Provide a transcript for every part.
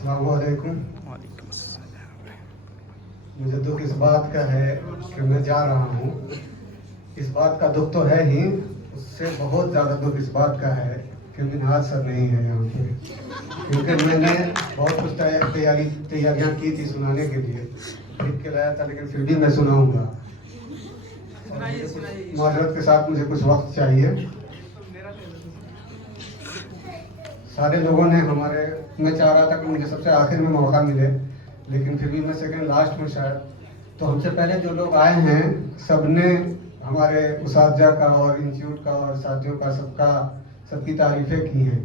अस्सलाम वालेकुम। वालेकुम अस्सलाम। मुझे दुख इस बात का है कि मैं जा रहा हूँ। इस बात का दुख तो है ही, उससे बहुत ज़्यादा दुख इस बात का है कि मिनहाज सर नहीं है यहाँ पे, क्योंकि मैंने बहुत कुछ तैयारियाँ की थी सुनाने के लिए, लिख के लाया था, लेकिन फिर भी मैं सुनाऊँगा। माजरत के साथ मुझे कुछ वक्त चाहिए। सारे लोगों ने हमारे, मैं चाह रहा था कि मुझे सबसे आखिर में मौका मिले, लेकिन फिर भी मैं सेकंड लास्ट में शायद। तो हमसे पहले जो लोग आए हैं सबने हमारे उसातिज़ा का और इंस्टीट्यूट का और साथियों का सबकी तारीफ़ें की हैं,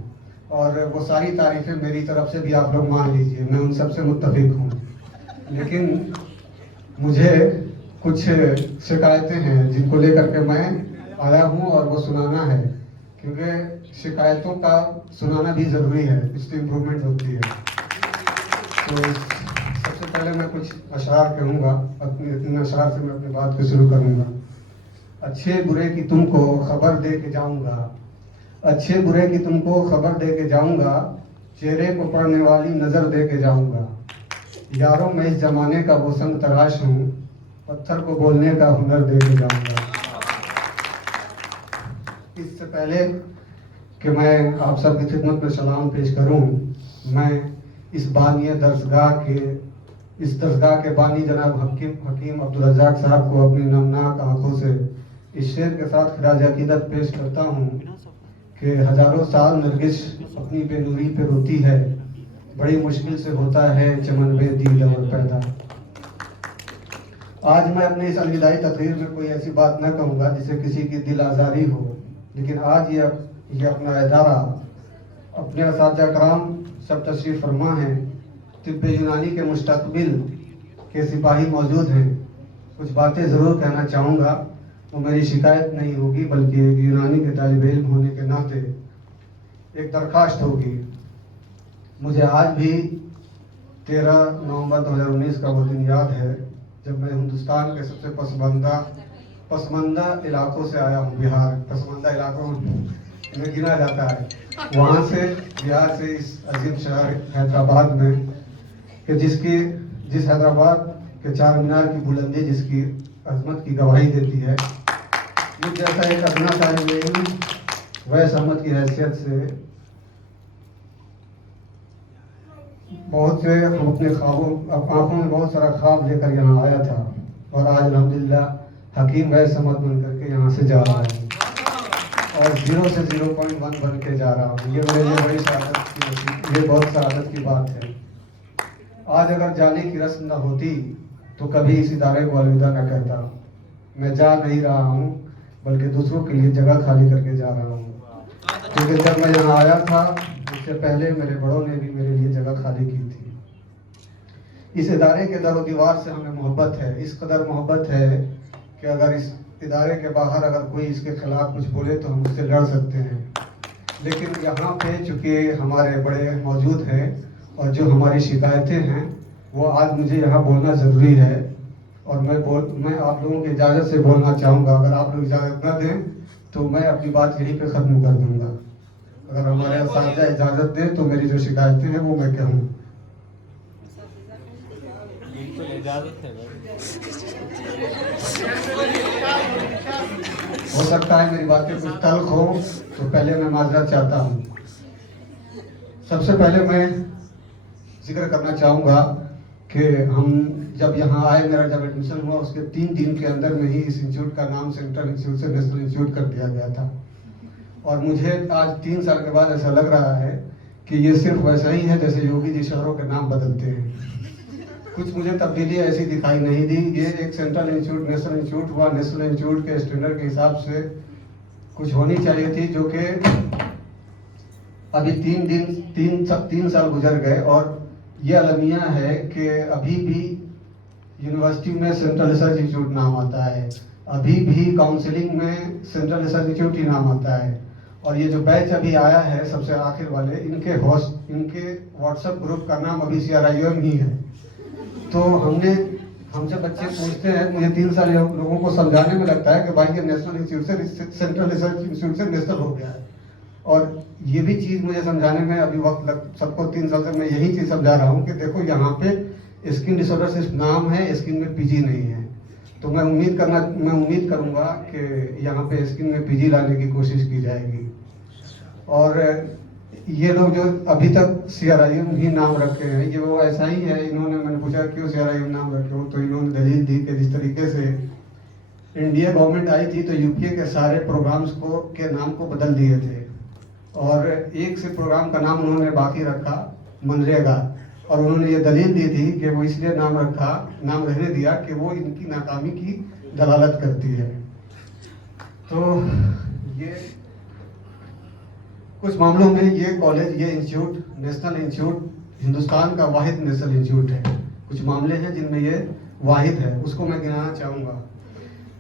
और वो सारी तारीफ़ें मेरी तरफ से भी आप लोग मान लीजिए, मैं उन सबसे मुत्तफिक हूँ। लेकिन मुझे कुछ शिकायतें हैं जिनको लेकर के मैं आया हूँ और वो सुनाना है, क्योंकि शिकायतों का सुनाना भी ज़रूरी है, कुछ तो इम्प्रूवमेंट होती है। तो सबसे पहले मैं कुछ अशआर कहूँगा, इन अशआर से मैं अपनी बात को शुरू करूँगा। अच्छे बुरे की तुमको खबर दे के जाऊँगा, अच्छे बुरे की तुमको खबर दे के जाऊँगा, चेहरे को पढ़ने वाली नज़र दे के जाऊँगा। यारों मैं इस ज़माने का वो संग तराश हूँ, पत्थर को बोलने का हुनर दे के जाऊँगा। इससे पहले कि मैं आप सबकी खिदमत में सलाम पेश करूं, मैं इस दरसगाह के बानी जनाब हकीम अब्दुल रज़ाक साहब को अपनी नमनाक आंखों से इस शेर के साथ खिराज अकीदत पेश करता हूं कि हजारों साल नरगिस अपनी बेनूरी पे रोती है, बड़ी मुश्किल से होता है चमन बे दीद और पैदा। आज मैं अपनी इस अलविदाई तकरीर में कोई ऐसी बात न कहूँगा जिससे किसी की दिल आज़ारी हो, लेकिन आज ये अपना इदारा, अपने असातिज़ा कराम सब तशरीफ़ फरमा हैं, तिब्बे यूनानी के मुस्तक़बिल के सिपाही मौजूद हैं। कुछ बातें ज़रूर कहना चाहूँगा, वो मेरी शिकायत नहीं होगी, बल्कि एक यूनानी के तालिब इल्म होने के नाते एक दरख्वास्त होगी। मुझे आज भी 13 नवंबर 2019 का वो दिन याद है जब मैं हिंदुस्तान के सबसे पसमानदा इलाकों से आया हूँ। बिहार पसमानदा इलाकों में गिना जाता है, वहाँ से बिहार से इस अजीम शहर हैदराबाद में, कि जिस हैदराबाद के चार मीनार की बुलंदी जिसकी अजमत की गवाही देती है। मुझ जैसा एक अदना तालिब इल्म वैस अहमद की हैसियत से बहुत से हम अपने आँखों में बहुत सारा ख्वाब लेकर यहाँ आया था, और आज अल्हम्दुलिल्लाह हकीम वैस अहमद बन करके यहाँ से जा रहा है, और 0 से 0.1 बन के जा रहा हूँ। ये मेरे लिए बड़ी ये बहुत सआदत की बात है। आज अगर जाने की रस्म न होती तो कभी इस इदारे को अलविदा न कहता। मैं जा नहीं रहा हूँ, बल्कि दूसरों के लिए जगह खाली करके जा रहा हूँ, क्योंकि जब मैं यहाँ आया था उससे पहले मेरे बड़ों ने भी मेरे लिए जगह खाली की थी। इस इदारे के दर दीवार से हमें मोहब्बत है, इस कदर मोहब्बत है कि अगर इस इदारे के बाहर अगर कोई इसके खिलाफ कुछ बोले तो हम उससे लड़ सकते हैं। लेकिन यहाँ पे चूँकि हमारे बड़े मौजूद हैं और जो हमारी शिकायतें हैं वो आज मुझे यहाँ बोलना ज़रूरी है, और मैं आप लोगों की इजाज़त से बोलना चाहूँगा। अगर आप लोग इजाज़त न दें तो मैं अपनी बात यहीं पे ख़त्म कर दूँगा। अगर हमारे असातिज़ा इजाज़त दें तो मेरी जो शिकायतें हैं वो मैं कहूँ। हो सकता है मेरी बातें कुछ तल्ख हो, तो पहले मैं माजरत चाहता हूँ। सबसे पहले मैं जिक्र करना चाहूँगा कि हम जब यहाँ आए, मेरा जब एडमिशन हुआ उसके 3 दिन के अंदर में ही इस इंस्टीट्यूट का नाम सेंट्रल इंस्टीट्यूट से नेशनल इंस्टीट्यूट कर दिया गया था, और मुझे आज 3 साल के बाद ऐसा लग रहा है कि ये सिर्फ वैसा ही है जैसे योगी जी शहरों के नाम बदलते हैं। कुछ मुझे तब्दीली ऐसी दिखाई नहीं दी। ये एक सेंट्रल इंस्टीट्यूट नेशनल इंस्टीट्यूट हुआ, नेशनल इंस्टीट्यूट के स्टैंडर्ड के हिसाब से कुछ होनी चाहिए थी, जो कि अभी 3 साल गुजर गए, और ये अलमिया है कि अभी भी यूनिवर्सिटी में सेंट्रल रिसर्च इंस्टीट्यूट नाम आता है, अभी भी काउंसलिंग में सेंट्रल रिसर्च इंस्टीट्यूट ही नाम आता है। और ये जो बैच अभी आया है सबसे आखिर वाले, इनके व्हाट्सएप ग्रुप का नाम अभी CRIM ही है। तो हमसे बच्चे पूछते हैं, मुझे 3 साल लोगों को समझाने में लगता है कि भाई ये नेशनल इंस्टीट्यूट से सेंट्रल रिसर्च इंस्टीट्यूट से नेशनल हो गया है, और ये भी चीज़ मुझे समझाने में अभी वक्त लग, सबको 3 साल से मैं यही चीज़ समझा रहा हूँ कि देखो यहाँ पे स्किन डिसऑर्डर सिर्फ नाम है, स्किन में पीजी नहीं है। तो मैं उम्मीद करूँगा कि यहाँ पे स्किन में पीजी लाने की कोशिश की जाएगी। और ये लोग जो अभी तक CRIM ही नाम रखे हैं, ये वो ऐसा ही है। इन्होंने, मैंने पूछा क्यों CRIM नाम रखे हो, तो इन्होंने दलील दी कि जिस तरीके से इंडिया गवर्नमेंट आई थी तो यूपीए के सारे प्रोग्राम्स को के नाम को बदल दिए थे, और एक से प्रोग्राम का नाम उन्होंने बाकी रखा, मनरेगा। और उन्होंने ये दलील दी थी कि वो इसलिए नाम रहने दिया कि वो इनकी नाकामी की दलालत करती है। तो ये कुछ मामलों में ये कॉलेज, ये इंस्टीट्यूट, नेशनल इंस्टीट्यूट हिंदुस्तान का वाहिद नेशनल इंस्टीट्यूट है। कुछ मामले हैं जिनमें ये वाहिद है, उसको मैं गिनाना चाहूँगा।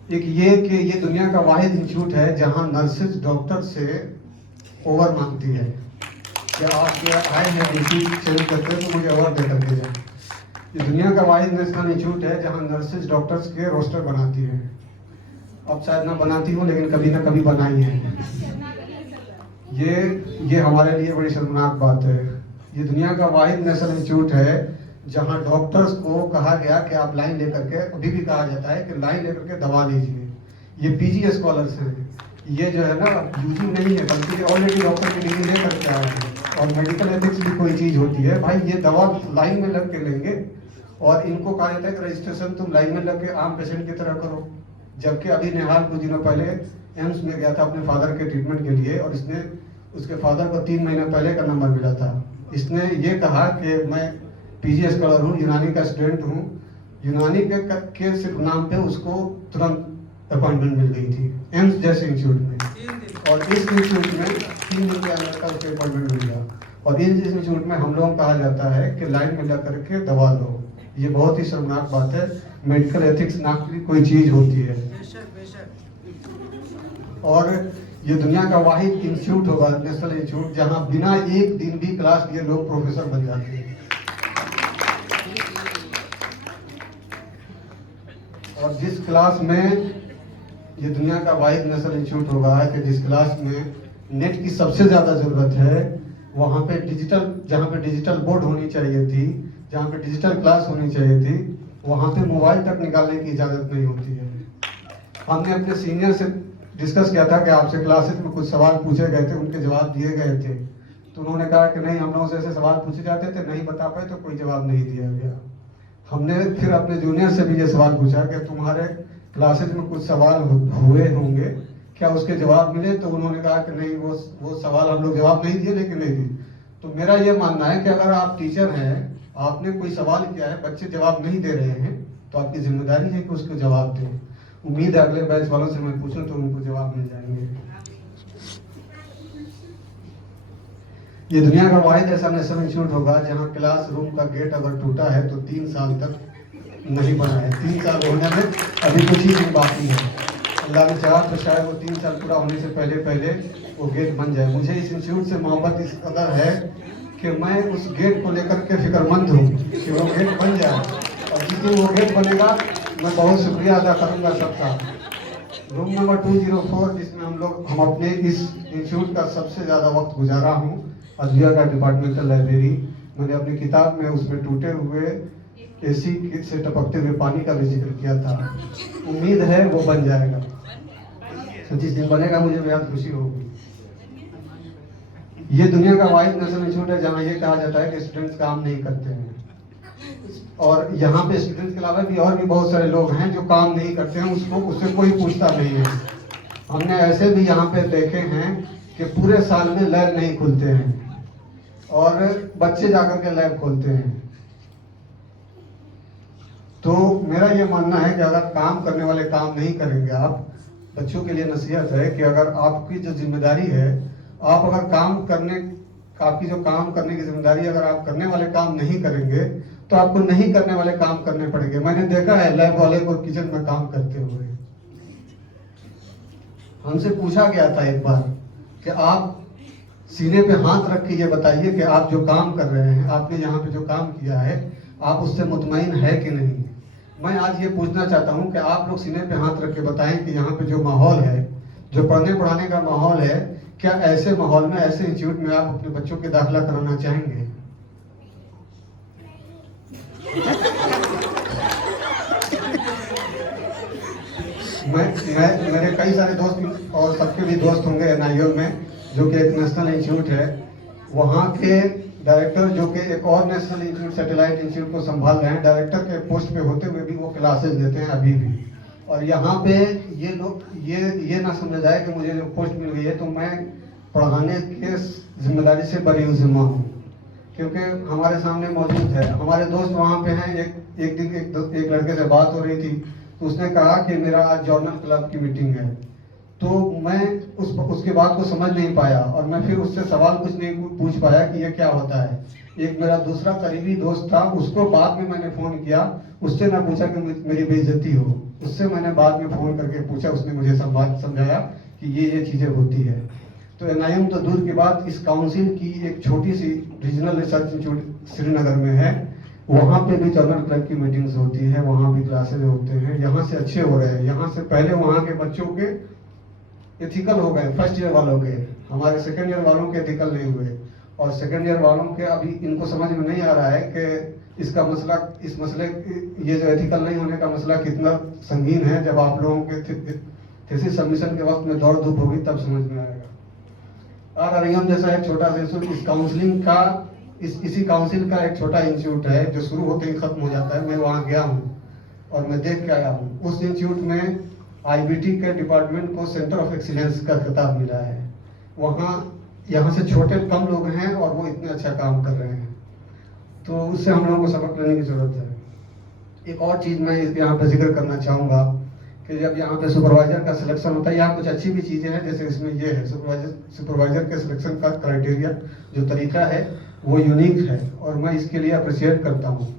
एक ये कि ये दुनिया का वाहिद इंस्टीट्यूट है जहाँ नर्सेज डॉक्टर से ओवर मांगती है कि आप ये आए हैं ड्यूटी चेंज करते हैं तो मुझे ओवर दे करके जाए। ये दुनिया का वाहिद नेशनल इंस्टीट्यूट है जहाँ नर्सेज डॉक्टर्स के रोस्टर बनाती है। अब शायद ना बनाती हूँ, लेकिन कभी ना कभी बनाई है। ये हमारे लिए बड़ी शर्मनाक बात है। ये दुनिया का वाहिद नेशनल इंस्टीट्यूट है जहाँ डॉक्टर्स को कहा गया कि आप लाइन लेकर के, अभी भी कहा जाता है कि लाइन लेकर के दवा लीजिए। ये पीजी स्कॉलर्स हैं, ये जो है ना यूजी नहीं है, बल्कि ये ऑलरेडी डॉक्टर की डिग्री लेकर के आए हैं। और मेडिकल एथिक्स भी कोई चीज़ होती है भाई, ये दवा लाइन में लग के लेंगे और इनको कहा जाता है कि रजिस्ट्रेशन तुम लाइन में लग के आम पेशेंट की तरह करो। जबकि अभी निहाल कुछ दिनों पहले एम्स में गया था अपने फादर के ट्रीटमेंट के लिए, और इसने उसके फादर को 3 महीने पहले का नंबर मिला था। इसने ये कहा कि मैं पीजी स्कॉलर हूँ, यूनानी का स्टूडेंट हूँ। यूनानी के सिर्फ नाम पे उसको तुरंत अपॉइंटमेंट मिल गई थी एम्स जैसे इंस्टीट्यूट में, और इस इंस्टीट्यूट में 3 दिन के अंदर का उसको अपॉइंटमेंट मिल गया। और इस इंस्टीट्यूट में हम लोग कहा जाता है कि लाइन में लग करके दवा लो। ये बहुत ही शर्मनाक बात है। मेडिकल एथिक्स नाम की कोई चीज़ होती है। और ये दुनिया का वाहिद इंस्टीट्यूट होगा, नेशनल इंस्टीट्यूट, जहाँ बिना एक दिन भी क्लास लिए लोग प्रोफेसर बन जाते हैं। और जिस क्लास में, ये दुनिया का वाहिद नेशनल इंस्टीट्यूट होगा कि जिस क्लास में नेट की सबसे ज़्यादा ज़रूरत है, वहाँ पे डिजिटल, जहाँ पे डिजिटल बोर्ड होनी चाहिए थी, जहाँ पे डिजिटल क्लास होनी चाहिए थी, वहाँ पे मोबाइल तक निकालने की इजाज़त नहीं होती है। हमने अपने सीनियर से डिस्कस किया था कि आपसे क्लासेस में कुछ सवाल पूछे गए थे, उनके जवाब दिए गए थे, तो उन्होंने कहा कि नहीं, हम लोगों से ऐसे सवाल पूछे जाते थे, नहीं बता पाए तो कोई जवाब नहीं दिया गया। हमने फिर अपने जूनियर से भी ये सवाल पूछा कि तुम्हारे क्लासेज में कुछ सवाल हुए होंगे, क्या उसके जवाब मिले? तो उन्होंने कहा कि नहीं, वो सवाल हम लोग जवाब नहीं दिए, लेकिन नहीं दिए। तो मेरा ये मानना है कि अगर आप टीचर हैं, आपने कोई सवाल किया है, बच्चे जवाब नहीं दे रहे हैं, तो आपकी जिम्मेदारी है कि उसको जवाब दें। उम्मीद है अगले बैच वालों से मैं पूछूं तो उनको जवाब मिल जाएंगे। ये दुनिया का वाहिद ऐसा नेशनल इंस्टीट्यूट होगा जहाँ क्लासरूम का गेट अगर टूटा है तो 3 साल तक नहीं बना है। 3 साल होने में अभी कुछ ही दिन बाकी है। अल्लाह ने चाहा तो शायद वो 3 साल पूरा होने से पहले वो गेट बन जाए। मुझे इस इंस्टीट्यूट से मोहब्बत इस कदर है कि मैं उस गेट को लेकर के फिक्रमंद हूँ कि वो गेट बन जाए, और जिस दिन वो गेट बनेगा मैं बहुत शुक्रिया अदा करूँगा सबका। रूम नंबर 204, जिसमें हम अपने इस इंस्टीट्यूट का सबसे ज़्यादा वक्त गुजारा हूँ, अदविया का डिपार्टमेंटल लाइब्रेरी। मैंने अपनी किताब में उसमें टूटे हुए एसी से टपकते हुए पानी का भी जिक्र किया था। उम्मीद है वो बन जाएगा, तो जिस दिन बनेगा मुझे बेहद खुशी होगी। ये दुनिया का वाहिद नेशनल इंस्टीट्यूट है जहाँ ये कहा जाता है कि स्टूडेंट्स काम नहीं करते हैं, और यहाँ पे स्टूडेंट्स के अलावा भी और भी बहुत सारे लोग हैं जो काम नहीं करते हैं, उससे कोई पूछता नहीं है। हमने ऐसे भी यहाँ पे देखे हैं कि पूरे साल में लैब नहीं खुलते हैं और बच्चे जाकर के लैब खोलते हैं। तो मेरा ये मानना है कि अगर काम करने वाले काम नहीं करेंगे, आप बच्चों के लिए नसीहत है कि अगर आपकी जो जिम्मेदारी है, आप अगर आपकी जो काम करने की जिम्मेदारी, अगर आप करने वाले काम नहीं करेंगे तो आपको नहीं करने वाले काम करने पड़ेंगे। मैंने देखा है लैब वाले को किचन में काम करते हुए। हमसे पूछा गया था एक बार कि आप सीने पे हाथ रख के ये बताइए कि आप जो काम कर रहे हैं, आपने यहाँ पे जो काम किया है, आप उससे मुतमईन है कि नहीं। मैं आज ये पूछना चाहता हूँ कि आप लोग सीने पे हाथ रख के बताएं कि यहाँ पे जो माहौल है, जो पढ़ने पढ़ाने का माहौल है, क्या ऐसे माहौल में, ऐसे इंस्टीट्यूट में आप अपने बच्चों के दाखिला कराना चाहेंगे? मैं मेरे कई सारे दोस्त और सबके भी दोस्त होंगे एनआईओ में, जो कि एक नेशनल इंस्टीट्यूट है, वहाँ के डायरेक्टर जो कि एक और नेशनल इंस्टीट्यूट, सैटेलाइट इंस्टीट्यूट को संभाल रहे हैं, डायरेक्टर के पोस्ट पे होते हुए भी वो क्लासेस देते हैं अभी भी। और यहाँ पे ये लोग ये ना समझ जाए कि मुझे जो पोस्ट मिल गई है तो मैं पढ़ाने के जिम्मेदारी से बरी जिम्मा हूँ, क्योंकि हमारे सामने मौजूद है। हमारे दोस्त वहाँ पे हैं। एक दिन एक लड़के से बात हो रही थी, तो उसने कहा कि मेरा आज जर्नल क्लब की मीटिंग है। तो मैं उसके बात को समझ नहीं पाया और मैं फिर उससे सवाल कुछ नहीं पूछ पाया कि ये क्या होता है। एक मेरा दूसरा करीबी दोस्त था, उसको बाद में मैंने फ़ोन किया, उससे ना पूछा कि मेरी बेइज्जती हो, उससे मैंने बाद में फ़ोन करके पूछा, उसने मुझे समझाया कि ये चीज़ें होती है। तो एनआईएम तो दूर की बात, इस काउंसिल की एक छोटी सी रीजनल रिसर्च इंस्टीट्यूट श्रीनगर में है, वहाँ पे भी जर्नल क्लब की मीटिंग्स होती है, वहाँ भी क्लासेज होते हैं। यहाँ से अच्छे हो रहे हैं। यहाँ से पहले वहाँ के बच्चों के एथिकल हो गए, फर्स्ट ईयर वालों के, हमारे सेकेंड ईयर वालों के एथिकल नहीं हुए। और सेकेंड ईयर वालों के अभी इनको समझ में नहीं आ रहा है कि इसका मसला, इस मसले, ये जो एथिकल नहीं होने का मसला कितना संगीन है। जब आप लोगों के थीसिस सबमिशन के वक्त में दौड़ धूप होगी तब समझ में आएगा। आरआरएम जैसा एक छोटा सा इंस्टीट्यूट, इस काउंसलिंग का, इसी काउंसिल का एक छोटा इंस्टीट्यूट है जो शुरू होते ही खत्म हो जाता है। मैं वहाँ गया हूँ और मैं देख के आया हूँ। उस इंस्टीट्यूट में आईबीटी के डिपार्टमेंट को सेंटर ऑफ एक्सीलेंस का खिताब मिला है। वहाँ यहाँ से छोटे कम लोग हैं और वो इतने अच्छा काम कर रहे हैं, तो उससे हम लोगों को सबक लेने की जरूरत है। एक और चीज़ मैं यहाँ पे जिक्र करना चाहूँगा कि जब यहाँ पे सुपरवाइजर का सिलेक्शन होता है, यहाँ कुछ अच्छी भी चीज़ें हैं, जैसे इसमें ये है सुपरवाइजर के सिलेक्शन का क्राइटेरिया, जो तरीका है वो यूनिक है और मैं इसके लिए अप्रिशिएट करता हूँ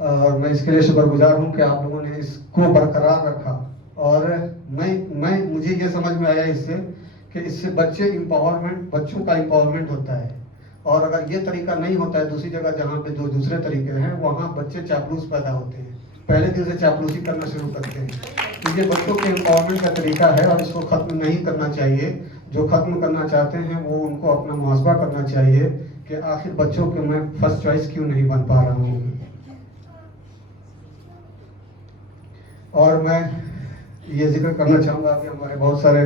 और मैं इसके लिए शुक्रगुजार हूँ कि आप लोगों ने इसको बरकरार रखा। और मुझे ये समझ में आया इससे कि इससे बच्चों का एम्पावरमेंट होता है। और अगर ये तरीका नहीं होता है दूसरी जगह जहाँ पे जो दूसरे तरीके हैं, वहाँ बच्चे चापलूस पैदा होते हैं, पहले दिन से चापलूसी करना शुरू करते हैं। तो ये बच्चों के एम्पावरमेंट का तरीका है और इसको खत्म नहीं करना चाहिए। जो खत्म करना चाहते हैं वो उनको अपना मुहासबा करना चाहिए कि आखिर बच्चों के मैं फर्स्ट चॉइस क्यों नहीं बन पा रहा हूँ। और मैं ये जिक्र करना चाहूँगा कि हमारे बहुत सारे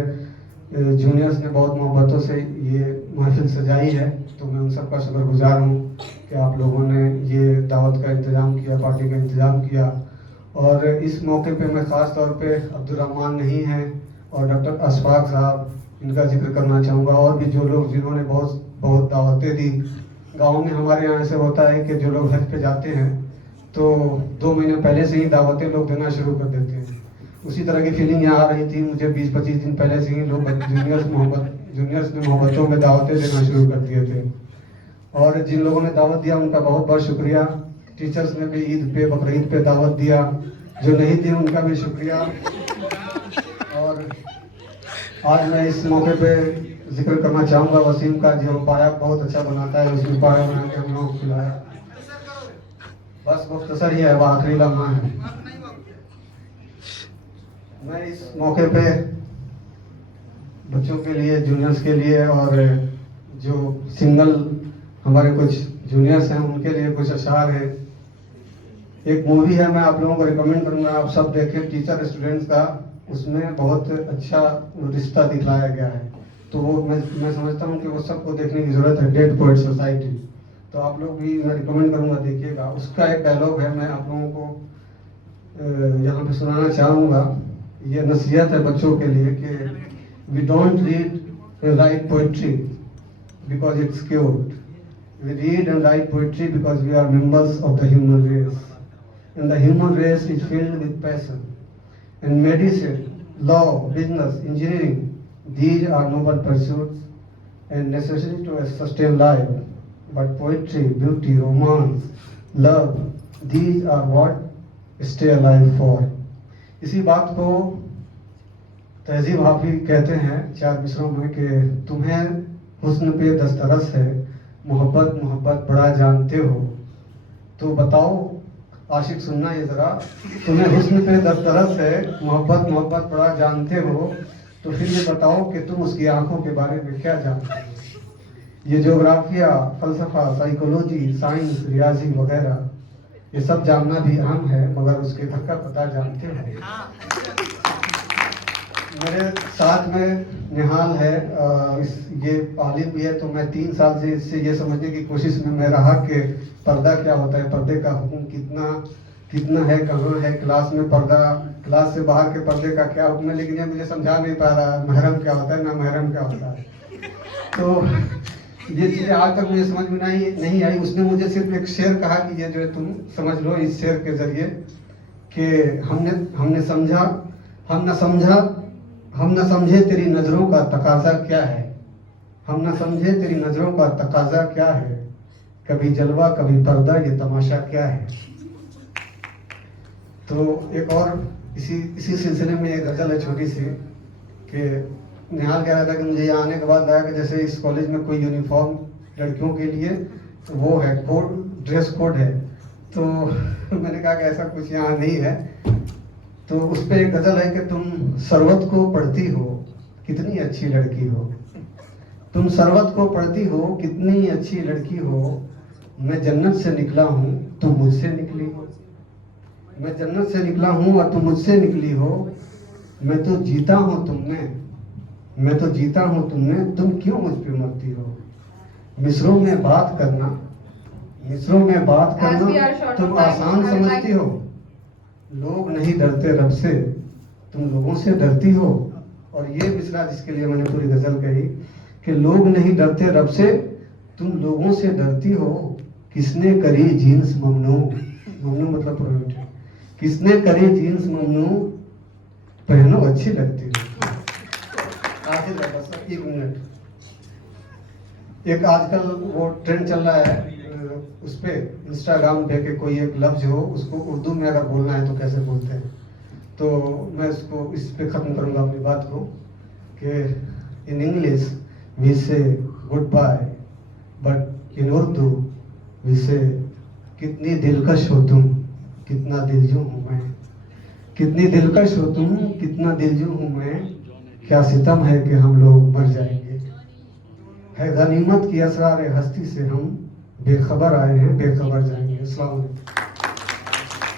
जूनियर्स ने बहुत मोहब्बतों से ये महफिल सजाई है, तो मैं उन सबका शुक्रगुजार हूँ कि आप लोगों ने ये दावत का इंतज़ाम किया, पार्टी का इंतज़ाम किया। और इस मौके पे मैं ख़ास तौर पे अब्दुर्रहमान नहीं हैं और डॉक्टर अशफाक साहब, इनका जिक्र करना चाहूँगा। और भी जो लोग जिन्होंने बहुत दावतें दी। गाँव में हमारे यहाँ ऐसे होता है कि जो लोग हज पे जाते हैं तो 2 महीने पहले से ही दावतें लोग देना शुरू कर देते हैं। उसी तरह की फीलिंग यहाँ आ रही थी मुझे 20-25 दिन पहले से ही लोग जूनियर्स ने मोहब्बतों में दावतें देना शुरू कर दिए थे। और जिन लोगों ने दावत दिया उनका बहुत बहुत शुक्रिया। टीचर्स ने भी ईद पे, बकरीद पे दावत दिया, जो नहीं दी उनका भी शुक्रिया। और आज मैं इस मौके पे जिक्र करना चाहूँगा वसीम का, जो पाया बहुत अच्छा बनाता है, उसमें पाया बना के हम लोगों को खिलाया। बस मुख्तसर ही है, वह आखिरी लम्हा है। मैं इस मौके पे बच्चों के लिए, जूनियर्स के लिए और जो सिंगल हमारे कुछ जूनियर्स हैं उनके लिए कुछ अशार है। एक मूवी है, मैं आप लोगों को रिकमेंड करूंगा आप सब देखें, टीचर स्टूडेंट्स का। उसमें बहुत अच्छा रिश्ता दिखाया गया है, तो वो मैं समझता हूँ कि वो सबको देखने की ज़रूरत है, डेड पोएट सोसाइटी। तो आप लोग भी, मैं रिकमेंड करूँगा, देखिएगा। उसका एक डायलॉग है, मैं आप लोगों को यहाँ पे सुनाना चाहूँगा। ये नसीहत है बच्चों के लिए कि we don't read and right poetry because it's cute, we read and right poetry because we are members of the human race, and the human race is filled with passion, and medicine, law, business, engineering, these are noble pursuits and necessary to sustain life, but poetry, beauty, romance, love, these are what stay alive for. इसी बात को तहजीब हाफी कहते हैं 4 मिसरों में कि तुम्हें हुस्न पे दस्तरस है, मोहब्बत मोहब्बत बड़ा जानते हो। तो बताओ आशिक, सुनना ये ज़रा, तुम्हें हुस्न पे दस्तरस है, मोहब्बत मोहब्बत बड़ा जानते हो, तो फिर ये बताओ कि तुम उसकी आंखों के बारे में क्या जानते हो। ये ज्योग्राफिया, फलसफा, साइकोलॉजी, साइंस, रियाजी वगैरह ये सब जानना भी अहम है, मगर उसके घर का पता जानते हो। मेरे साथ में निहाल है, ये आलिम भी है, तो मैं 3 साल से इससे ये समझने की कोशिश में मैं रहा कि पर्दा क्या होता है, पर्दे का हुक्म कितना है, कहाँ है, क्लास में पर्दा, क्लास से बाहर के पर्दे का क्या हुक्म है, लेकिन ये मुझे समझा नहीं पा रहा महरम क्या होता है, ना महरम क्या होता है। तो ये चीज़ें आज तक मुझे समझ में नहीं आई। उसने मुझे सिर्फ एक शेर कहा कि ये जो है तुम समझ लो इस शेर के जरिए कि हम न समझे तेरी नज़रों का तकाजा क्या है, हम न समझे तेरी नज़रों का तकाजा क्या है, कभी जलवा कभी पर्दा ये तमाशा क्या है। तो एक और इसी सिलसिले में एक गज़ल है छोटी सी कि निहाल कह रहा था कि मुझे यहाँ आने के बाद लगा कि जैसे इस कॉलेज में कोई यूनिफॉर्म लड़कियों के लिए वो है, ड्रेस कोड है। तो मैंने कहा कि ऐसा कुछ यहाँ नहीं है। तो उस पर एक गज़ल है कि तुम सरवत को पढ़ती हो कितनी अच्छी लड़की हो, तुम सरवत को पढ़ती हो कितनी अच्छी लड़की हो, मैं जन्नत से निकला हूँ तुम मुझसे निकली हो, मैं जन्नत से निकला हूँ और तुम मुझसे निकली हो, मैं तो जीता हूँ तुमने, तुम क्यों मुझ पे मरती हो। मिस्रों में बात करना तुम आसान समझती हो, लोग नहीं डरते रब से, तुम लोगों से डरती हो। और ये मिसरा जिसके लिए मैंने पूरी गज़ल कही कि लोग नहीं डरते रब से, तुम लोगों से डरती हो, किसने करी जीन्स ममनू मतलब प्रोहिबिटेड, किसने करी जीन्स ममनू, पहनो अच्छी लगती हो। आखिर बस 1 मिनट, एक आजकल वो ट्रेंड चल रहा है उस पे इंस्टाग्राम पे कि कोई एक लफ्ज हो उसको उर्दू में अगर बोलना है तो कैसे बोलते हैं। तो मैं इसको इस पे ख़त्म करूँगा अपनी बात को कि इन इंग्लिश वी से good bye, but in Urdu we से कितनी दिलकश हो तुम, कितना दिलजू हूँ मैं, कितनी दिलकश हो तुम, कितना दिलजू हूँ मैं, क्या सितम है कि हम लोग मर जाएंगे, है गनीमत की असरार हस्ती से हम बेखबर आए हैं बेखबर जाएंगे। अस्सलाम वालेकुम।